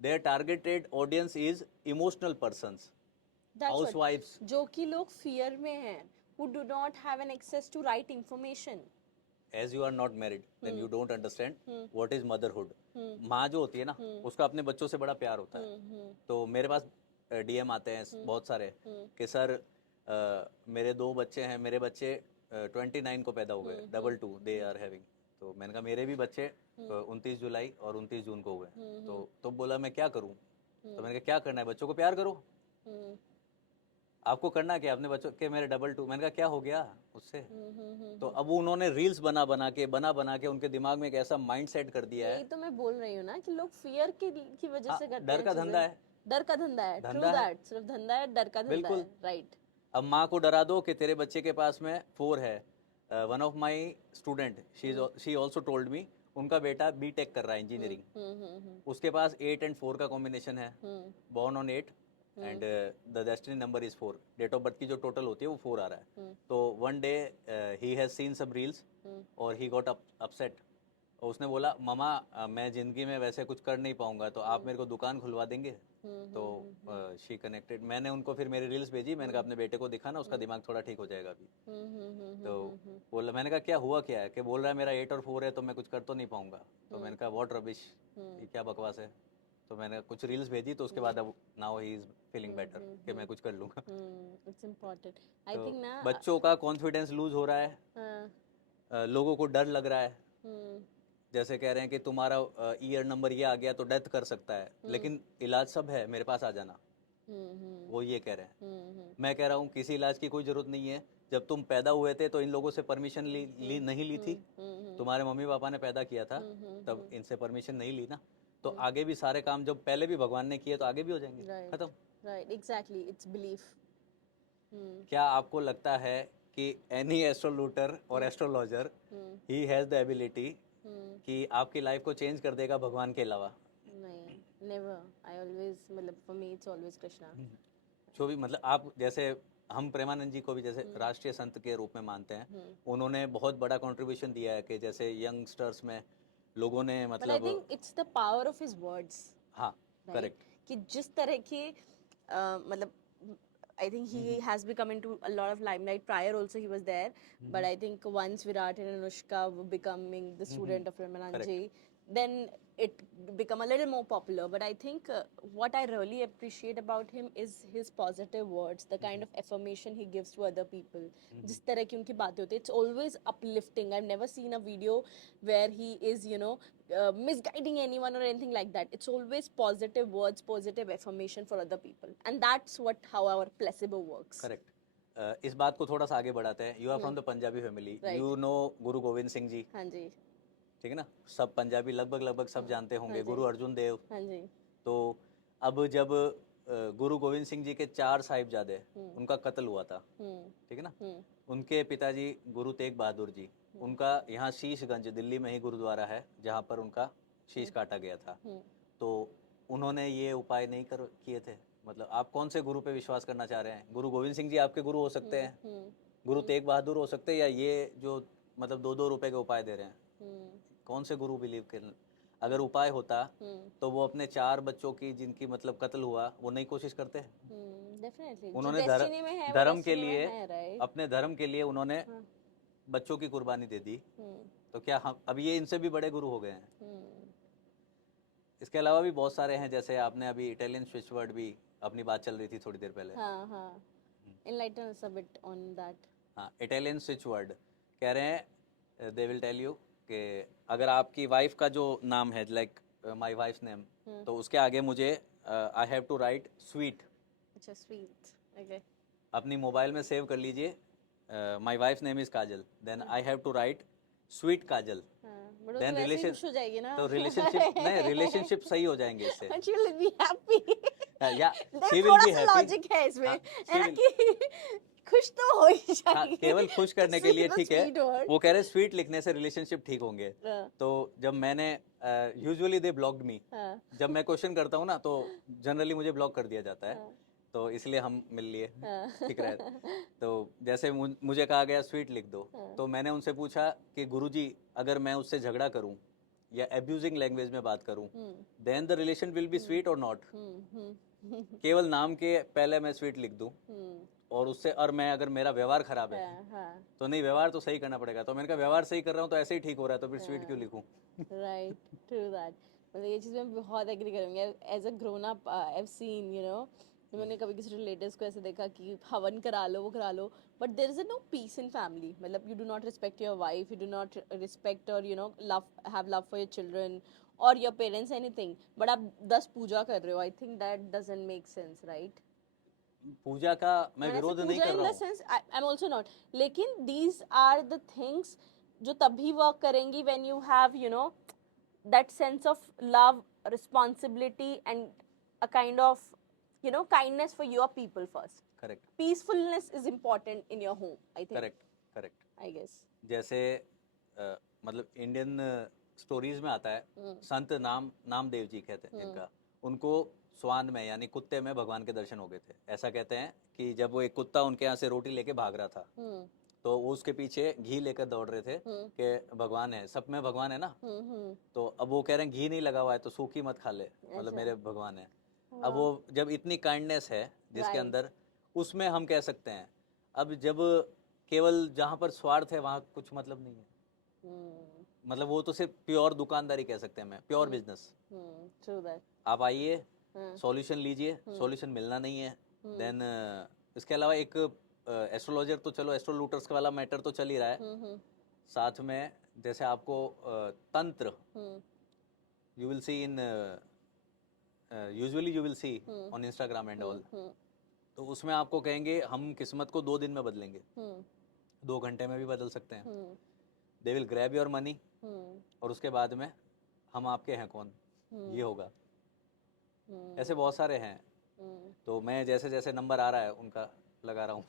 their targeted audience is emotional persons, housewives. जो कि लोग fear में हैं, who do not have an access to right information. As you are not married, then you don't understand what is motherhood. माँ जो होती है ना, उसका अपने बच्चों से बड़ा प्यार होता है. तो मेरे पास DM आते हैं बहुत सारे कि सर मेरे 2 बच्चे हैं, मेरे बच्चे 29 को पैदा हो गए, 22 दे आर हैविंग. तो मैंने कहा मेरे भी बच्चे 29 जुलाई और 29 जून को हुए. तो बोला मैं क्या करूं? तो मैंने कहा क्या करना है, बच्चों को प्यार करो. आपको करना क्या अपने बच्चों के? मेरे 22. मैंने कहा क्या हो गया उससे? तो अब उन्होंने रील्स बना बना के उनके दिमाग में एक ऐसा माइंड सेट कर दिया है. यही तो मैं बोल रही हूँ ना कि लोग फियर की वजह से करते हैं. डर का धंधा है. डर का धंधा है. True that. सिर्फ धंधा है, डर का धंधा है. राइट. अब माँ को डरा दो कि तेरे बच्चे के पास में 4 है. One of my student, she also told me, उनका बेटा B.Tech कर रहा है इंजीनियरिंग. उसके पास 8 and 4 का कॉम्बिनेशन है, born on 8 and the destiny number is 4. Date of birth की जो टोटल होती है वो 4 आ रहा है. तो one day he has seen some reels और ही गॉट अपसेट. और उसने बोला मामा मैं जिंदगी में वैसे कुछ कर नहीं पाऊंगा, तो आप मेरे को दुकान खुलवा देंगे? तो शी कनेक्टेड. मैंने उनको फिर मेरी रील्स भेजी. मैंने कहा अपने बेटे को दिखाना, उसका दिमाग थोड़ा ठीक हो जाएगा अभी. तो बोला, मैंने कहा क्या हुआ क्या है? कि बोल रहा है मेरा 8 और 4 है तो मैं कुछ कर तो नहीं पाऊंगा. तो मैंने कहा व्हाट रबिश, ये क्या बकवास है? तो मैंने कुछ रील्स भेजी, तो उसके बाद अब now he is feeling better कि मैं कुछ कर लूंगा. It's important. आई थिंक ना बच्चों का कॉन्फिडेंस लूज हो रहा है. लोगों को डर लग रहा है. जैसे कह रहे हैं कि तुम्हारा ईयर नंबर ये आ गया तो डेथ कर सकता है, लेकिन इलाज सब है, मेरे पास आ जाना. वो ये कह रहे हैं. मैं कह रहा हूँ किसी इलाज की कोई जरूरत नहीं है. जब तुम पैदा हुए थे तो इन लोगों से परमिशन नहीं ली थी. तुम्हारे मम्मी पापा ने पैदा किया था, तब इनसे परमिशन नहीं ली ना. तो आगे भी सारे काम जब पहले भी भगवान ने किए तो आगे भी हो जाएंगे. खत्म. राइट. एग्जैक्टली. It's belief. क्या आपको लगता है कि एनी एस्ट्रोलूटर और astrologer he has the ability कि आपकी लाइफ को चेंज कर देगा भगवान के अलावा? नहीं, नेवर. आई ऑलवेज, मतलब for me it's always Krishna. जो भी, मतलब आप जैसे हम प्रेमानंद जी को भी जैसे राष्ट्रीय संत के रूप में मानते हैं. उन्होंने बहुत बड़ा कंट्रीब्यूशन दिया है कि जैसे यंगस्टर्स में लोगों ने मतलब I think it's the power of his words. हाँ, करेक्ट. कि जिस तरह की मतलब I think he has become into a lot of limelight. Prior also he was there, but I think once Virat and Anushka were becoming the student of Ramananji, then it become a little more popular. But I think what I really appreciate about him is his positive words, the kind of affirmation he gives to other people. जिस तरह की उनकी बातें होती है, it's always uplifting. I've never seen a video where he is, you know, misguiding anyone or anything like that. It's always positive words, positive affirmation for other people, and that's how our placebo works. Correct. इस बात को थोड़ा सा आगे बढ़ाते हैं। You are from the Punjabi family, Right. You know Guru Gobind Singh ji, हाँ जी, ठीक है ना? सब पंजाबी लगभग सब जानते होंगे। हाँ जी। गुरु अर्जुन देव। हाँ जी, तो अब जब गुरु गोविंद सिंह जी के 4 साहिबजादे, उनका कत्ल हुआ था, ठीक है ना? उनके पिताजी गुरु तेग बहादुर जी, उनका यहाँ शीशगंज दिल्ली में ही गुरुद्वारा है जहाँ पर उनका शीश काटा गया था। तो उन्होंने ये उपाय नहीं किए थे। मतलब आप कौन से गुरु पे विश्वास करना चाह रहे हैं? गुरु गोविंद सिंह जी आपके गुरु हो सकते हैं, गुरु तेग बहादुर हो सकते हैं, या ये जो मतलब 2-2 रुपए के उपाय दे रहे हैं, कौन से गुरु बिलीव कर? अगर उपाय होता तो वो अपने 4 बच्चों की जिनकी मतलब कत्ल हुआ, वो नहीं कोशिश करते? डेफिनेटली उन्होंने धर्म के लिए, अपने धर्म के लिए उन्होंने बच्चों की कुर्बानी दे दी। तो क्या हम अब ये इनसे भी बड़े गुरु हो गए हैं? इसके अलावा भी बहुत सारे हैं, जैसे आपने अभी इटालियन स्विच वर्ड भी अपनी बात चल रही थी थोड़ी देर पहले। Enlighten us a bit on that. हाँ, इटालियन स्विच वर्ड कह रहे हैं, दे विल टेल यू कि अगर आपकी वाइफ का जो नाम है, लाइक माय वाइफ्स नेम, तो उसके आगे मुझे I have to write sweet. अच्छा, स्वीट, ओके। अपनी मोबाइल में सेव कर लीजिए, my wife's name is Kajal, then I have to write sweet Kajal. Then relation हो जाएगी ना, तो रिलेशनशिप नहीं, रिलेशनशिप सही हो जाएंगे इससे। and she will be happy. या शी विल थोड़ा बी सा हैप्पी। लॉजिक है इसमें, है ना, कि खुश तो हो ही हाँ, जाएगी। केवल खुश करने के लिए, Sweet ठीक sweet है। word. वो कह रहे स्वीट लिखने से रिलेशनशिप ठीक होंगे। हाँ, तो जब मैंने यूजुअली दे ब्लॉक्ड मी, हाँ, जब मैं क्वेश्चन करता हूँ ना तो जनरली मुझे ब्लॉक कर दिया जाता है, हाँ, तो इसलिए हम मिल लिए, हाँ। ठीक रहे। तो जैसे मुझे कहा गया स्वीट लिख दो, तो मैंने उनसे पूछा कि गुरुजी अगर मैं उससे झगड़ा करूं या एब्यूजिंग लैंग्वेज में बात करूं, then the relation will be sweet और नॉट? केवल नाम के पहले मैं स्वीट लिख दूं और उससे, और मैं अगर मेरा व्यवहार खराब है तो नहीं, व्यवहार तो सही करना पड़ेगा। तो मैंने कहा व्यवहार सही कर रहा हूँ तो ऐसे ही ठीक हो रहा है, तो फिर स्वीट क्यों लिखूं? Right, true that. मतलब ये चीज़ मैं बहुत एग्री करूँगी। As a grown up I have seen, you know, मैंने कभी किसी रिलेटिव्स को ऐसे देखा कि हवन करा लो, वो करा लो, but there is no peace in family. मतलब you do not respect your wife, you do not respect और you know have love for your children और योर पेरेंट्स, एनीथिंग, बट आप 10 पूजा कर रहे हो। I think that doesn't make sense, right? पूजा का मैं विरोध नहीं कर रहा हूँ, आई एम ऑल्सो नॉट, लेकिन दीज आर द थिंग्स जो तभी वर्क करेंगी when you have, you know, that sense of love, responsibility, and a kind of, you know, kindness for your people first. Correct, Peacefulness is important in your home, I think. Correct. I guess. जैसे मतलब Indian stories में आता है, संत नामदेव जी कहते हैं जिनका, उनको स्वान में यानी कुत्ते में भगवान के दर्शन हो गए थे। ऐसा कहते हैं कि जब वो एक कुत्ता उनके यहाँ से रोटी लेके भाग रहा था, तो वो उसके पीछे घी लेकर दौड़ रहे थे कि भगवान है, सब में भगवान है ना। तो अब वो कह रहे हैं घी नहीं लगा हुआ है तो सूखी मत खा ले, मतलब मेरे भगवान है। अब वो जब इतनी काइंडनेस है जिसके अंदर, उसमें हम कह सकते हैं। अब जब केवल जहाँ पर स्वार्थ है वहाँ कुछ मतलब नहीं है, मतलब वो तो सिर्फ प्योर दुकानदारी कह सकते हैं, मैं प्योर बिजनेस। आप आइए, सॉल्यूशन लीजिए, सॉल्यूशन मिलना नहीं है, देन इसके अलावा एक एस्ट्रोलॉजर तो चलो, एस्ट्रोलूटर्स वाला मैटर तो चल ही रहा है, साथ में जैसे आपको तंत्र, you will see in usually you will see on Instagram and all, तो उसमें आपको कहेंगे हम किस्मत को 2 दिन में बदलेंगे, 2 घंटे में भी बदल सकते हैं। They will grab your money, और उसके बाद में हम आपके हैं कौन, ये होगा। ऐसे बहुत सारे हैं। तो मैं जैसे जैसे नंबर आ रहा है उनका लगा रहा हूँ।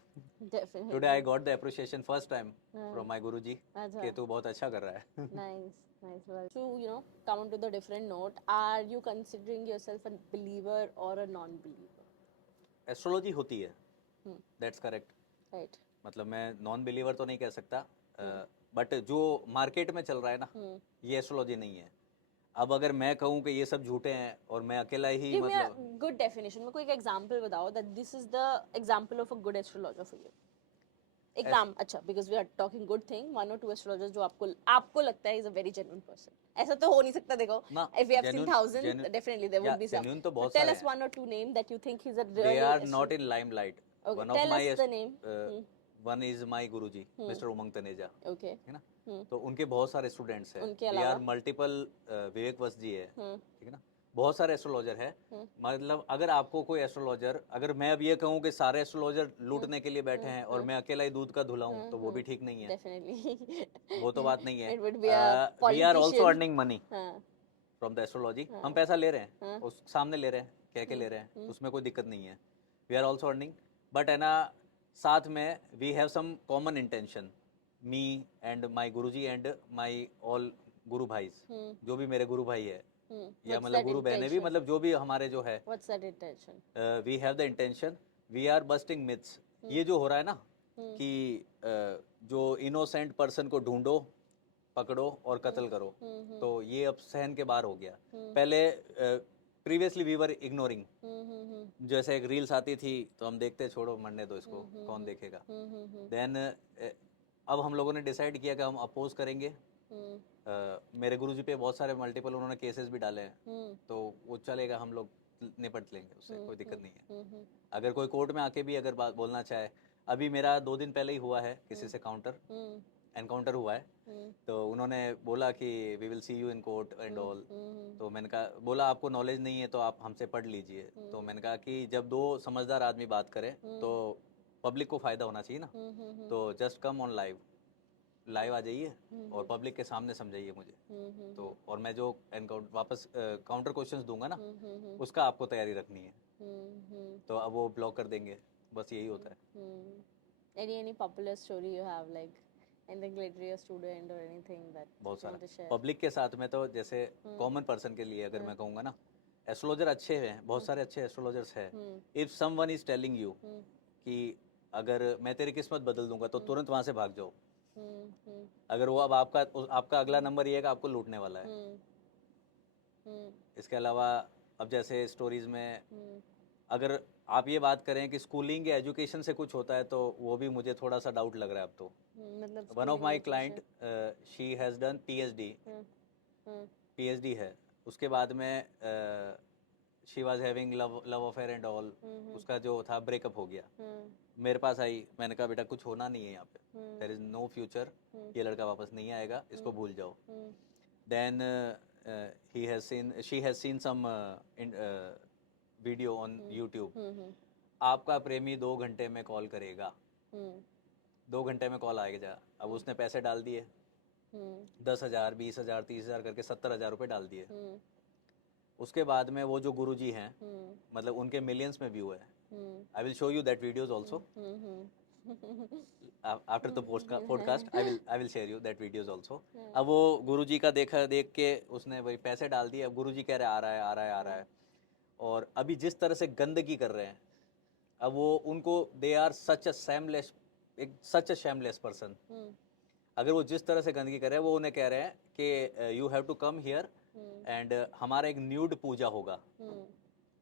Today I got the appreciation first time from my Guruji कि तू बहुत अच्छा कर रहा है। Nice. Well, to, you know, come on to the different note, are you considering yourself a believer or a non-believer? Astrology होती है, दैट्स करेक्ट, राइट। मतलब मैं नॉन बिलीवर तो नहीं कह सकता, बट जो मार्केट में चल रहा है ना, ये एस्ट्रोलॉजी नहीं है। अब अगर मैं कहूँ कि ये सब झूठे हैं और मैं अकेला ही, मतलब गुड डेफिनेशन में कोई एक एग्जांपल बताओ that this is the example of a good astrologer for you. एक नाम अच्छा because we are talking good thing, one और टू एस्ट्रोलॉजर्स जो आपको लगता है is a very genuine person. ऐसा तो हो नहीं सकता, देखो ना, if we have seen genuine- 1000 genuine- definitely there would yeah, be some. genuine तो But बहुत tell सारे us हैं. one or two name that you think he's a They really are not in limelight. Okay, One of tell my us the name. one is my Guruji, Mr. Umang Taneja, Okay. है ना. तो उनके बहुत सारे students हैं. उनके We अलावा? are multiple, विवेक वस्त जी है, ठीक है ना. बहुत सारे एस्ट्रोलॉजर है. मतलब अगर आपको कोई एस्ट्रोलॉजर, अगर मैं अब ये कहूँ कि सारे एस्ट्रोलॉजर लूटने के लिए बैठे हैं और मैं अकेला ही दूध का धुला हूँ, तो वो भी ठीक नहीं है. Definitely. वो तो बात नहीं है. It would be a We are also politician. earning money हाँ. From the astrology. हम पैसा ले रहे हैं, उस सामने ले रहे हैं, कह के ले रहे हैं, उसमें कोई दिक्कत नहीं है. We are also earning, but है ना, साथ में we have some common intention, me and my guruji and my all guru भाईस, जो भी मेरे गुरु भाई है, या What's मतलब that गुरु बहने भी, intention? मतलब जो भी हमारे जो है, What's that intention? We have the intention, we are busting myths. ये जो हो रहा है ना कि जो इनोसेंट पर्सन को ढूंढो, पकड़ो और कत्ल करो, तो ये अब सहन के बाहर हो गया. पहले प्रीवियसली वी वर इग्नोरिंग, जैसे एक रील्स आती थी तो हम देखते, छोड़ो मरने दो इसको, कौन देखेगा. देन अब हम लोगों ने डिसाइड किया कि हम अपोज करेंगे. मेरे गुरुजी पे बहुत सारे मल्टीपल उन्होंने केसेस भी डाले हैं, तो वो चलेगा, हम लोग निपट लेंगे उससे, कोई दिक्कत नहीं है. अगर कोई कोर्ट में आके भी अगर बात बोलना चाहे, अभी मेरा 2 दिन पहले ही हुआ है किसी से एनकाउंटर हुआ है. तो उन्होंने बोला कि we will see you in court and all. तो मैंने कहा, बोला आपको नॉलेज नहीं है तो आप हमसे पढ़ लीजिए. तो मैंने कहा कि जब 2 समझदार आदमी बात करें तो पब्लिक को फायदा होना चाहिए ना. तो जस्ट कम ऑन लाइव आ जाइए और पब्लिक के सामने समझाइए मुझे. तो और मैं जो वापस काउंटर क्वेश्चंस दूंगा ना, उसका आपको तैयारी रखनी है. तो अब वो ब्लॉक कर देंगे, बस यही होता है. Any popular story you have, like anything related to your student or anything that बहुत you want सारा to share? पब्लिक के साथ में, तो जैसे कॉमन पर्सन के लिए अगर मैं कहूँगा ना, एस्ट्रोलॉजर अच्छे हैं, बहुत सारे अच्छे एस्ट्रोलॉजर्स हैं. If someone is telling you कि अगर मैं तेरी किस्मत बदल दूंगा तो तुरंत वहां से भाग जाओ. अगर वो अब आपका अगला नंबर ये है कि आपको लूटने वाला है. इसके अलावा अब जैसे स्टोरीज में अगर आप ये बात करें कि स्कूलिंग या एजुकेशन से कुछ होता है, तो वो भी मुझे थोड़ा सा डाउट लग रहा है अब तो. मतलब one of my client, she has done PhD है. उसके बाद में she was having love affair and all. उसका जो था ब्रेकअप हो गया. मेरे पास आई, मैंने कहा बेटा कुछ होना नहीं है यहाँ पे, देयर इज नो फ्यूचर, ये लड़का वापस नहीं आएगा, इसको भूल जाओ. Then she has seen some video on YouTube. आपका प्रेमी 2 घंटे में कॉल करेगा, 2 घंटे में कॉल आएगा. अब उसने पैसे डाल दिए, 10,000 20,000 30,000 करके 70,000 रुपये डाल दिए. उसके बाद में वो जो गुरुजी हैं, मतलब उनके मिलियंस में व्यू है. I will show you that videos also after the podcast. I will share you that videos also. अब वो गुरुजी का देख के उसने वही पैसे डाल दिए. अब गुरुजी कह रहे आ रहा है. और अभी जिस तरह से गंदगी कर रहे हैं, अब वो उनको, they are such a शैमलेस person. अगर वो जिस तरह से गंदगी कर रहे हैं, वो उन्हें कह रहे हैं कि you have to come here and हमारा एक न्यूड पूजा होगा.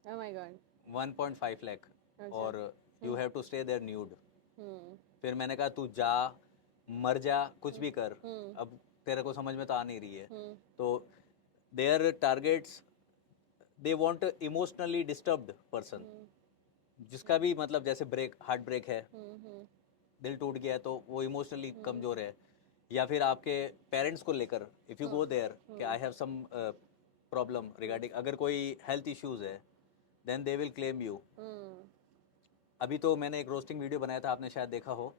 Oh my God. 1.5 लाख और you have to stay there nude. फिर मैंने कहा तू जा, मर जा, कुछ भी कर, अब तेरे को समझ में तो आ नहीं रही है. तो their targets, they want emotionally disturbed person, जिसका भी मतलब जैसे हार्ट ब्रेक है, दिल टूट गया है, तो वो इमोशनली कमजोर है. या फिर आपके पेरेंट्स को लेकर, इफ यू गो देयर कि I have some problem regarding, अगर कोई हेल्थ इश्यूज है, then they will claim you. अभी तो मैंने एक रोस्टिंग वीडियो बनाया था, आपने शायद देखा हो,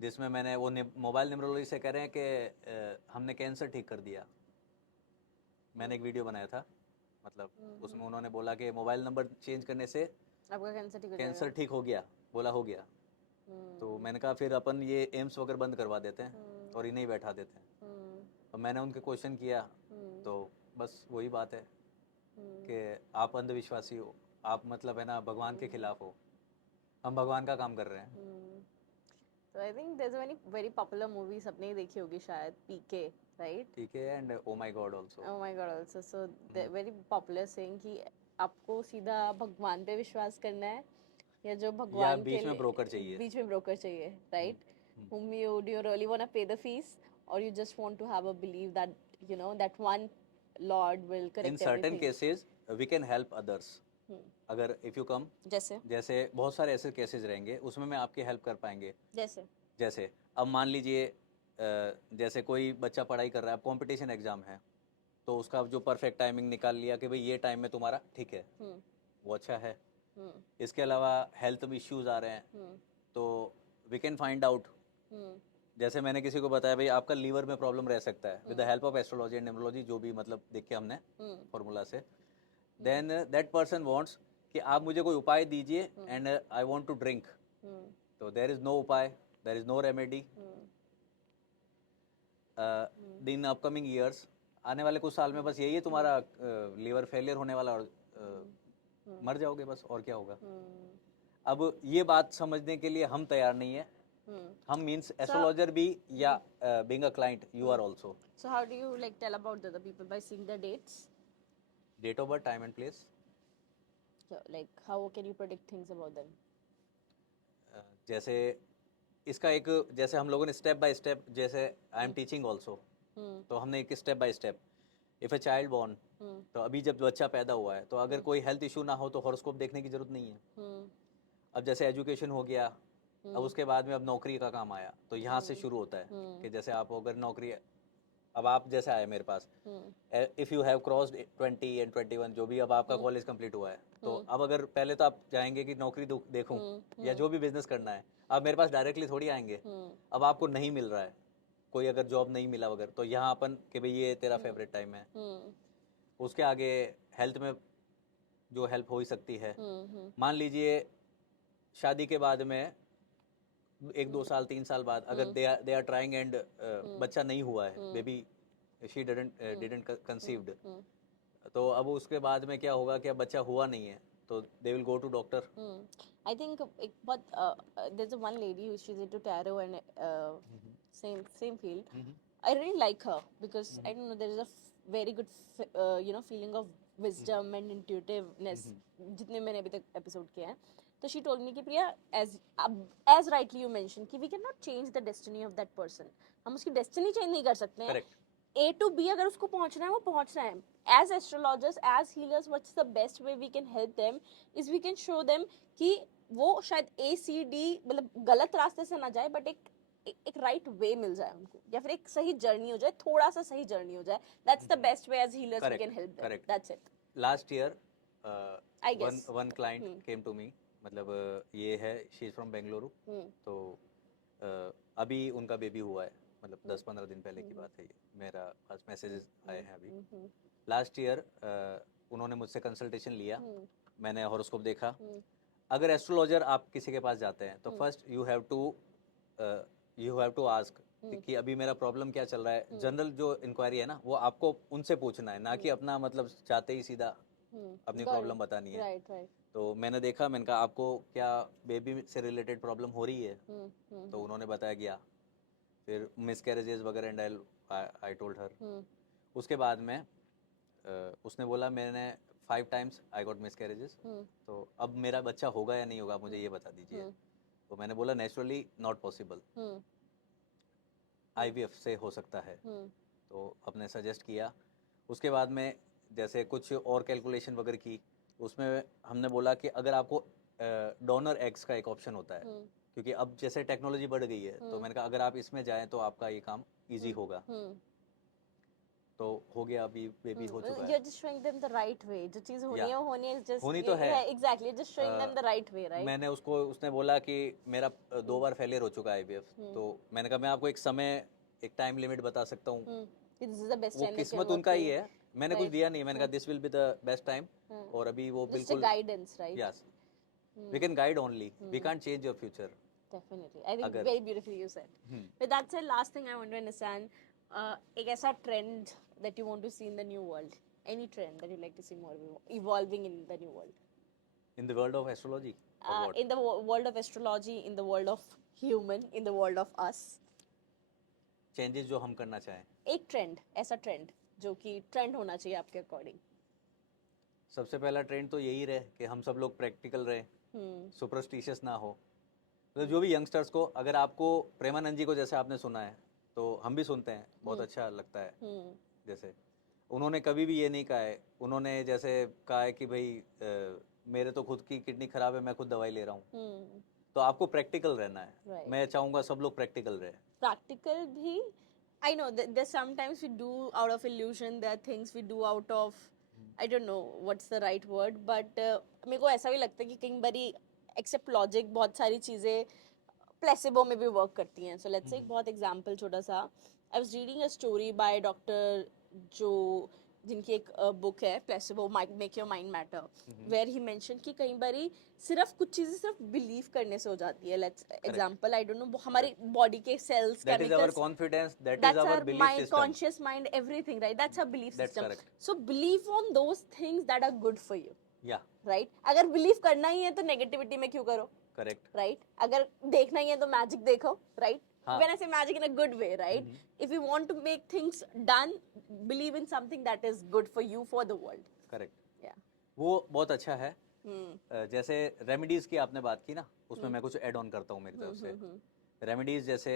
जिसमें मैंने वो मोबाइल न्यूमरोलॉजी से कह रहे हैं कि हमने कैंसर ठीक कर दिया. मैंने एक वीडियो बनाया था, मतलब उसमें उन्होंने बोला कि मोबाइल नंबर चेंज करने से आपका कैंसर ठीक हो गया. बोला हो गया. तो मैंने कहा फिर अपन ये एम्स वगैरह बंद करवा देते हैं और इन्हें ही बैठा देते हैं. और मैंने उनके क्वेश्चन किया, तो बस वही बात है कि आप अंधविश्वासी हो, आप मतलब है ना भगवान के खिलाफ हो. हम भगवान का काम कर रहे हैं. तो I think there is a very popular movie, सबने ही देखी होगी शायद, PK, right? PK and oh my God also. Oh my God also. So the very popular saying कि आपको सीधा भगवान पे विश्वास करना है, या जो भगवान के बीच में लिए ब्रोकर चाहिए. बीच में ब्रोकर चाहिए, right? whom do you really want to pay the fees, or you just want to have a belief that you know that one Lord will correct in certain everything? Cases we can help others. अगर if you come, जैसे जैसे बहुत सारे ऐसे cases रहेंगे उसमें मैं आपकी हेल्प कर पाएंगे. जैसे जैसे अब मान लीजिए जैसे कोई बच्चा पढ़ाई कर रहा है, अब कंपटीशन एग्जाम है, तो उसका जो परफेक्ट टाइमिंग निकाल लिया कि भाई ये टाइम में तुम्हारा ठीक है, वो अच्छा है. इसके अलावा हेल्थ इश्यूज आ रहे हैं तो वी कैन फाइंड आउट. जैसे मैंने किसी को बताया भाई आपका लीवर में प्रॉब्लम रह सकता है, with the help of astrology and numerology, जो भी मतलब देख के हमने फॉर्मूला से, देन दैट पर्सन वांट्स कि आप मुझे कोई उपाय दीजिए and I want to drink. तो देयर इज नो उपाय, there is no remedy. In upcoming years, आने वाले कुछ साल में बस यही है तुम्हारा लीवर फेलियर होने वाला, और मर जाओगे बस, और क्या होगा. अब ये बात समझने के लिए हम तैयार नहीं है. हम मीन्स एस्ट्रोलॉजर भी या being a client you are also. So how do you like tell about the other people? By seeing the dates? Date of birth, time and place. So like how can you predict things about them? जैसे इसका एक, जैसे हम लोगों ने step by step, जैसे आई am teaching also, तो हमने एक step by step, if a child born, तो अभी जब बच्चा पैदा हुआ है तो अगर कोई हेल्थ इशू ना हो तो हॉरोस्कोप देखने की जरूरत नहीं है. अब जैसे एजुकेशन हो गया, अब उसके बाद में अब नौकरी का काम आया, तो यहाँ से शुरू होता है कि जैसे आप अगर नौकरी, अब आप जैसे आए मेरे पास, if you have crossed 20 and 21, जो भी अब आपका कॉलेज कंप्लीट हुआ है, तो अब अगर पहले तो आप चाहेंगे कि नौकरी देखूं या जो भी बिजनेस करना है, आप मेरे पास डायरेक्टली थोड़ी आएंगे. अब आपको नहीं मिल रहा है, कोई अगर जॉब नहीं मिला वगैरह, तो यहाँ अपन कि भाई ये तेरा फेवरेट टाइम है. उसके आगे हेल्थ में जो हेल्प हो ही सकती है. मान लीजिए शादी के बाद में 1-2 साल 3 साल बाद अगर दे आर ट्राइंग एंड बच्चा नहीं हुआ है, बेबी शी डिडंट कंसीव्ड, तो अब उसके बाद में क्या होगा कि अब बच्चा हुआ नहीं है, तो they will go to doctor. I think but there's a one lady who she's into tarot and same field. I really like her because I don't know, there is a very good feeling of wisdom and intuitiveness जितने मैंने अभी तक episode किए हैं. तो she told me कि प्रिया, as rightly you mentioned कि we cannot change the destiny of that person. हम उसकी destiny change नहीं कर सकते हैं. Correct. A to B अगर उसको पहुंचना है वो पहुंचना है. As astrologers, as healers, what's the best way we can help them is we can show them कि वो शायद A-C-D मतलब गलत रास्ते से ना जाए, बट एक राइट वे मिल जाए उनको, या फिर एक सही जर्नी हो जाए, थोड़ा सा सही जर्नी हो जाए. That's the best way as healers we can help them. Correct. That's it. Last year I guess. One client came to me, मतलब ये है, शी इज फ्रॉम बेंगलुरु, तो अभी उनका बेबी हुआ है, मतलब 10-15 दिन पहले की बात है. ये मेरा पास मैसेजेस आए हैं अभी. लास्ट ईयर उन्होंने मुझसे कंसल्टेशन लिया, मैंने हॉरोस्कोप देखा. अगर एस्ट्रोलॉजर आप किसी के पास जाते हैं तो first you have to ask कि अभी मेरा प्रॉब्लम क्या चल रहा है. जनरल जो इंक्वायरी है ना, वो आपको उनसे पूछना है, ना कि अपना मतलब चाहते ही सीधा अपनी प्रॉब्लम बतानी है. Right, right. तो मैंने देखा, मैंने कहा आपको क्या बेबी से रिलेटेड प्रॉब्लम हो रही है, तो उन्होंने बताया गया. फिर मिसकैरेजेस वगैरह एंड आई टोल्ड हर. उसके बाद में उसने बोला मैंने 5 times आई गॉट मिसकैरेजेस, तो अब मेरा बच्चा होगा या नहीं होगा मुझे ये बता दीजिए. तो मैंने बोला नेचुरली नॉट पॉसिबल, IVF से हो सकता है. तो अपने सजेस्ट किया. उसके बाद में जैसे कुछ और कैलकुलेशन वगैरह की, उसमें हमने बोला कि अगर आपको डोनर एग्स का एक ऑप्शन होता है, क्योंकि अब जैसे टेक्नोलॉजी बढ़ गई है, तो मैंने कहा अगर आप इसमें जाएं तो आपका ये काम इजी होगा. तो हो गया, अभी बेबी हो चुका है. You're just showing them the right way. जो चीज होनी है होनी है, just होनी तो है. Exactly, just showing them the right way, right? मैंने उसने बोला कि मेरा 2 बार फेलियर हो चुका है IVF, तो मैंने कहा मैं आपको एक समय, एक टाइम लिमिट बता सकता हूँ. This is the best वो time. किस्मत उनका ही है, मैंने कुछ दिया नहीं. मैंने कहा this will be the best time, और अभी वो Just a बिल्कुल guidance, right? Yes, we can guide only, we can't change your future. Definitely. I think very beautifully you said. But that's the last thing I want to understand. एक ऐसा trend that you want to see in the new world. Any trend that you like to see more evolving in the new world. In the world of astrology? Or what? In the world of astrology, in the world of human, in the world of us. Changes जो हम करना चाहें. एक trend, ऐसा trend जो कि trend होना चाहिए आपके according. सबसे पहला ट्रेंड तो यही रहे कि हम सब लोग प्रैक्टिकल रहे, सुपरस्टिशियस ना हो. मतलब जो भी यंगस्टर्स को, अगर आपको प्रेमानंद जी को जैसे आपने सुना है तो हम भी सुनते हैं, बहुत अच्छा लगता है। जैसे उन्होंने कभी भी ये नहीं कहा है, उन्होंने जैसे कहा है कि भाई मेरे तो खुद की किडनी खराब है, मैं खुद दवाई ले रहा हूँ। तो आपको प्रैक्टिकल रहना है। Right. मैं चाहूँगा सब लोग प्रैक्टिकल रहे। Practical भी, I know that there's sometimes we do out of illusion, there are things we do out of, I don't know what's the right word, but मेरे को ऐसा भी लगता है कि कई बारी except logic बहुत सारी चीज़ें प्लेसिबो में भी वर्क करती हैं. सो लेट्स से एक बहुत एग्जांपल छोटा सा, I was reading a story by doctor जो जिनकी एक बुक है placebo make your mind matter, where he mention कि कई बारी सिर्फ कुछ चीजें सिर्फ बिलीव करने से हो जाती है. Let's example, I don't know, हमारी बॉडी के cells, that is our chemicals, confidence, that is that's our our belief mind, system. conscious mind, everything, right? That's our belief That's system. correct. So believe on those things that are good for you, या right? अगर believe करना ही है तो negativity में क्यों करो, correct. right? अगर देखना ही है तो मैजिक देखो, right? हाँ. When I say magic in a good way, right? If you want to make things done, believe in something that is good for you, for the world. Correct. Yeah. वो बहुत अच्छा है। जैसे remedies की आपने बात की ना, उसमें मैं कुछ ऐड ऑन करता हूँ मेरी तरफ से। रेमेडीज जैसे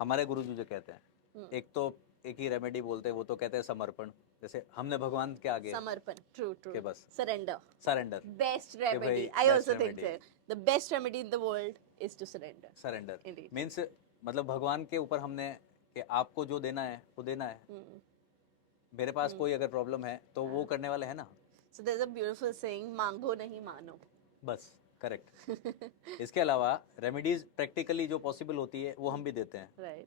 हमारे गुरुजी जो कहते हैं, एक ही रेमेडी बोलते हैं, वो तो कहते हैं समर्पण। जैसे हमने भगवान के आगे समर्पण, true. के बस Surrender. Surrender, Best remedy. I best also think remedy. so. The best remedy in the world is to surrender. Surrender Indeed. Means मतलब भगवान के ऊपर हमने कि आपको जो देना है वो देना है। मेरे पास कोई अगर प्रॉब्लम है तो वो करने वाले है ना। So there's a beautiful saying, मांगो नहीं मानो. बस करेक्ट। इसके अलावा रेमेडीज प्रैक्टिकली जो पॉसिबल होती है वो हम भी देते हैं। Right.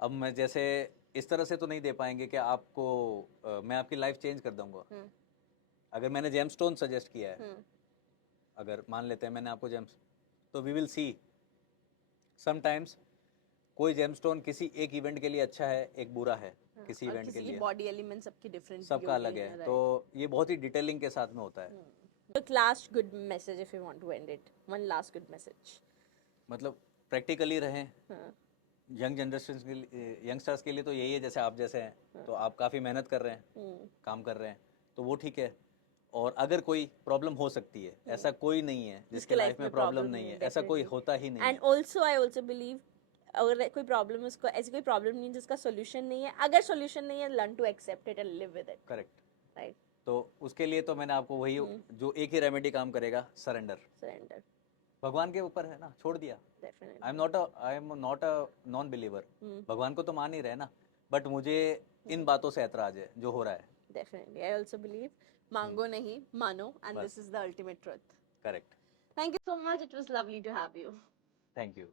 अब मैं जैसे इस तरह से तो नहीं दे पाएंगे कि आपको मैं आपकी लाइफ चेंज कर दूंगा। अगर मैंने जेमस्टोन सजेस्ट किया है, अगर मान लेते हैं मैंने आपको जेम्स, तो वी विल सी समटाइम्स कोई जेमस्टोन किसी एक इवेंट के लिए अच्छा है, एक बुरा है किसी और इवेंट के किसी की लिए, बॉडी एलिमेंट सबकी डिफरेंट, सबका अलग है। तो ये बहुत ही डिटेलिंग के साथ में होता है। But last good message if you want to end it. One last good message. मतलब प्रैक्टिकली रहें। हाँ. यंग जनरेशन के लिए, यंगस्टर्स के लिए तो यही है, जैसे आप जैसे हैं तो आप काफ़ी मेहनत कर रहे हैं, काम कर रहे हैं, तो वो ठीक है। और अगर कोई प्रॉब्लम हो सकती है, ऐसा कोई नहीं है जिसके लाइफ में प्रॉब्लम नहीं है, ऐसा कोई होता ही नहीं And है। also I also believe अगर कोई प्रॉब्लम है, उसको ऐसी कोई प्रॉब्लम नहीं है जिसका सॉल्यूशन नहीं है. अगर सॉल्यूशन नहीं है, learn to accept it and live with it. Correct. Right. तो उसके लिए तो मैंने आपको वही जो एक ही रेमेडी काम करेगा, सरेंडर। सरेंडर भगवान के ऊपर है ना, छोड़ दिया। Definitely. I am not a non believer. भगवान को तो मान ही रहे ना, बट मुझे इन बातों से ऐतराज है जो हो रहा है। डेफिनेटली आई आल्सो बिलीव मांगो नहीं मानो, and this is the ultimate truth. Correct. Thank you so much, it was lovely to have you. Thank you.